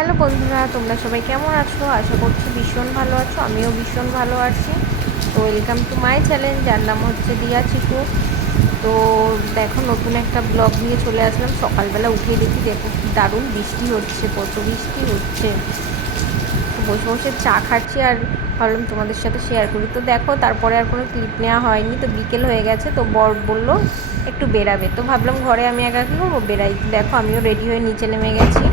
Hello বন্ধুরা, তোমরা সবাই কেমন আছো? আশা করছি ভীষণ ভালো আছো। আমিও ভীষণ ভালো আছি। তো ওয়েলকাম টু মাই চ্যানেল, যার নাম হচ্ছে দিয়া চিকু। তো দেখো, নতুন একটা ব্লগ নিয়ে চলে আসলাম। সকালবেলা উঠে দেখি, দেখো কি দারুণ বৃষ্টি হচ্ছে, কত বৃষ্টি হচ্ছে। তো বসে বসে চা খাচ্ছি আর ভাবলাম তোমাদের সাথে শেয়ার করি। তো দেখো, তারপরে আর কোনো ক্লিপ নেওয়া হয়নি। তো বিকেল হয়ে গেছে, তো বর বললো একটু বেরাবে। তো ভাবলাম ঘরে আমি একা কী করবো, বেরাই। তো দেখো, আমিও রেডি হয়ে নিচে নেমে গেছি।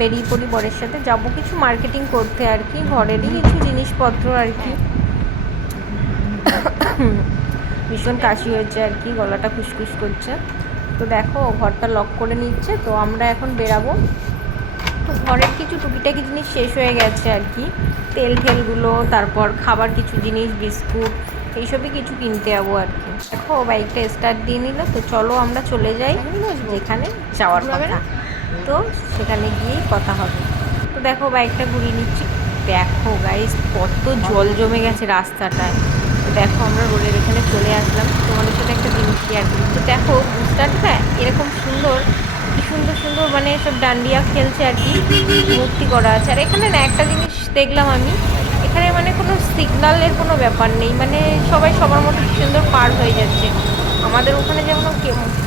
বেরিয়ে পড়ি, বরের সাথে যাবো কিছু মার্কেটিং করতে আর কি, ঘরেরই কিছু জিনিসপত্র আর কি। ভীষণ কাশি হয়েছে আর কি, গলাটা খুসখুস করছে। তো দেখো, ঘরটা লক করে নিচ্ছে। তো আমরা এখন বেরাবো। তো ঘরের কিছু টুকিটাকি জিনিস শেষ হয়ে গেছে আর কি, তেল ঠেলগুলো, তারপর খাবার কিছু জিনিস, বিস্কুট, এইসবই কিছু কিনতে যাবো আর কি। দেখো, বাইকটা স্টার্ট দিয়ে নিল। তো চলো আমরা চলে যাই যেখানে যাওয়ার কথা। তো সেখানে গিয়েই কথা হবে। তো দেখো, বাইকটা ঘুরিয়ে নিচ্ছি। দেখো গাইস, কত জল জমে গেছে রাস্তাটায়। তো দেখো, আমরা রোডের এখানে চলে আসলাম। তোমাদের সাথে একটা জিনিস শেয়ার করি। তো দেখো, বুস্টারটা এরকম সুন্দর, কি সুন্দর সুন্দর, মানে সব ডান্ডিয়া খেলছে আর কি, মূর্তি করা আছে। আর এখানে না একটা জিনিস দেখলাম আমি, এখানে মানে কোনো সিগন্যালের কোনো ব্যাপার নেই, মানে সবাই সবার মতো সুন্দর পার হয়ে যাচ্ছে। আমাদের ওখানে যেমন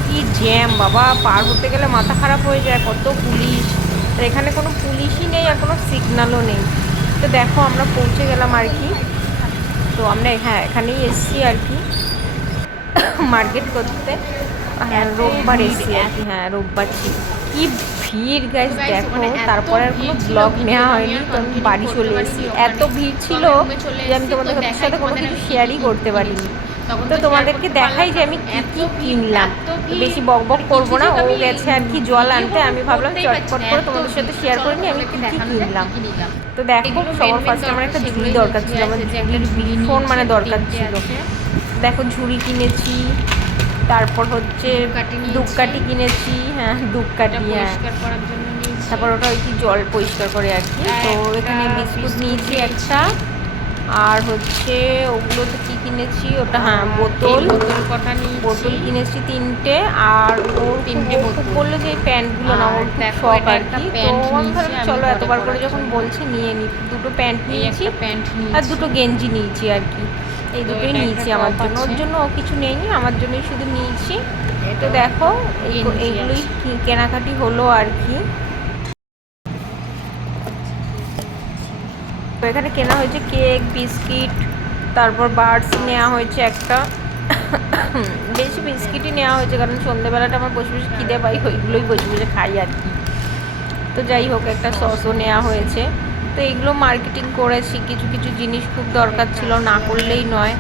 কি জ্যাম বাবা, পার হতে গেলে মাথা খারাপ হয়ে যায়, কত পুলিশ। আর এখানে কোনো পুলিশই নেই আর কোনো সিগন্যালও নেই। তো দেখো, আমরা পৌঁছে গেলাম আর কি। তো আমরা হ্যাঁ এখানেই এসছি আর কি, মার্কেট করতে। হ্যাঁ, রোববার এসছি আর কি। হ্যাঁ, রোববার ছিল। কি ভিড় গাইস দেখো। তারপরে আর কোনো ব্লগ নেওয়া হয়নি, তো আমি বাড়ি চলে এসেছি। এত ভিড় ছিল যে আমি তোমাদের সাথে কোনো কিছু শেয়ারই করতে পারিনি। তো তোমাদেরকে দেখাই যে আমি কী কী কিনলাম। বেশি বক বক করবো না, ও গেছে আর কি জল আনতে। আমি ভাবলাম চটপট করে তোমাদের সাথে শেয়ার করে নিই আমি কী কী কিনলাম। তো দেখো, সবার ফার্স্টে আমার একটা ঝুড়ি দরকার ছিল, আমার ঝুড়ির ভীষণ মানে দরকার ছিল। দেখো, ঝুড়ি কিনেছি, তারপর হচ্ছে ধূপকাঠি কিনেছি। হ্যাঁ, ধূপকাঠি, হ্যাঁ। তারপর ওটা ওই কি জল পরিষ্কার করে আর কি। তো এখানে বিস্কুট নিয়েছি একটা, আর হচ্ছে ওগুলো তো কী কিনেছি, ওটা হ্যাঁ বোতল বোতল কিনেছি 3টে। আর ওর 3টে বোতল বললো যে এই প্যান্টগুলো না, ওর খুব শখ আর কি। তো আমি ভাবলাম চলো, এতবার করে যখন বলছে নিয়ে নিই। 2টো প্যান্ট নিয়েছি আর 2টো গেঞ্জি নিয়েছি আর কি। এই দুটোই নিয়েছি আমার জন্য, ওর জন্য ও কিছু নেয়নি, আমার জন্যই শুধু নিয়েছি। তো দেখো, এইগুলোই কেনাকাটি হলো আর কি। তো এখানে কেনা হয়েছে কেক, বিস্কিট, তারপর বার্ডস নেওয়া হয়েছে একটা। বেশি বিস্কিটই নেওয়া হয়েছে, কারণ সন্ধ্যেবেলাটা আমার বসে বসে খিদে পাই, ওইগুলোই বসে বসে খাই আর কি। তো যাই হোক, একটা সসও নেওয়া হয়েছে। তো এইগুলো মার্কেটিং করেছি, কিছু কিছু জিনিস খুব দরকার ছিল, না করলেই নয়।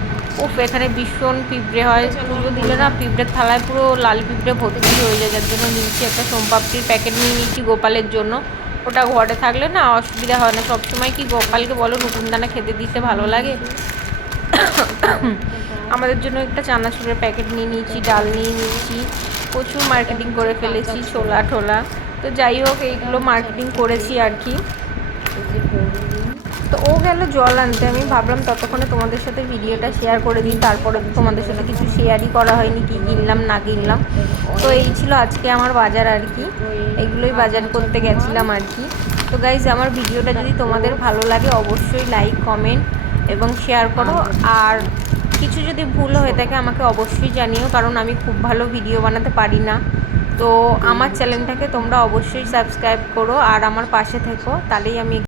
উফ, এখানে ভীষণ পিঁপড়ে হয়। পুজো দিলে না পিঁপড়ের থালায় পুরো লাল পিঁপড়ে ভর্তি হয়ে যায়, যার জন্য নিয়েছি একটা সোমপাপড়ির প্যাকেট নিয়ে নিয়েছি গোপালের জন্য। ওটা ঘরে থাকলে না অসুবিধা হয় না। সবসময় কি গোপালকে বলো নতুন দানা খেতে দিতে ভালো লাগে। আমাদের জন্য একটা চানাচুরের প্যাকেট নিয়ে নিয়েছি, ডাল নিয়ে নিয়েছি। প্রচুর মার্কেটিং করে ফেলেছি, ছোলা ঠোলা। তো যাই হোক, এইগুলো মার্কেটিং করেছি আর কি। তো ও গেল জল আনতে, আমি ভাবলাম ততক্ষণে তোমাদের সাথে ভিডিওটা শেয়ার করে দিই। তারপরে তোমাদের সাথে কিছু শেয়ারই করা হয়নি, কী কিনলাম না কিনলাম। তো এই ছিল আজকে আমার বাজার আর কি, এগুলোই বাজার করতে গেছিলাম আর কি। তো গাইজ, আমার ভিডিওটা যদি তোমাদের ভালো লাগে অবশ্যই লাইক, কমেন্ট এবং শেয়ার করো। আর কিছু যদি ভুল হয়ে থাকে আমাকে অবশ্যই জানিও, কারণ আমি খুব ভালো ভিডিও বানাতে পারি না। তো আমার চ্যানেলটাকে তোমরা অবশ্যই সাবস্ক্রাইব করো আর আমার পাশে থেকো, তাহলেই আমি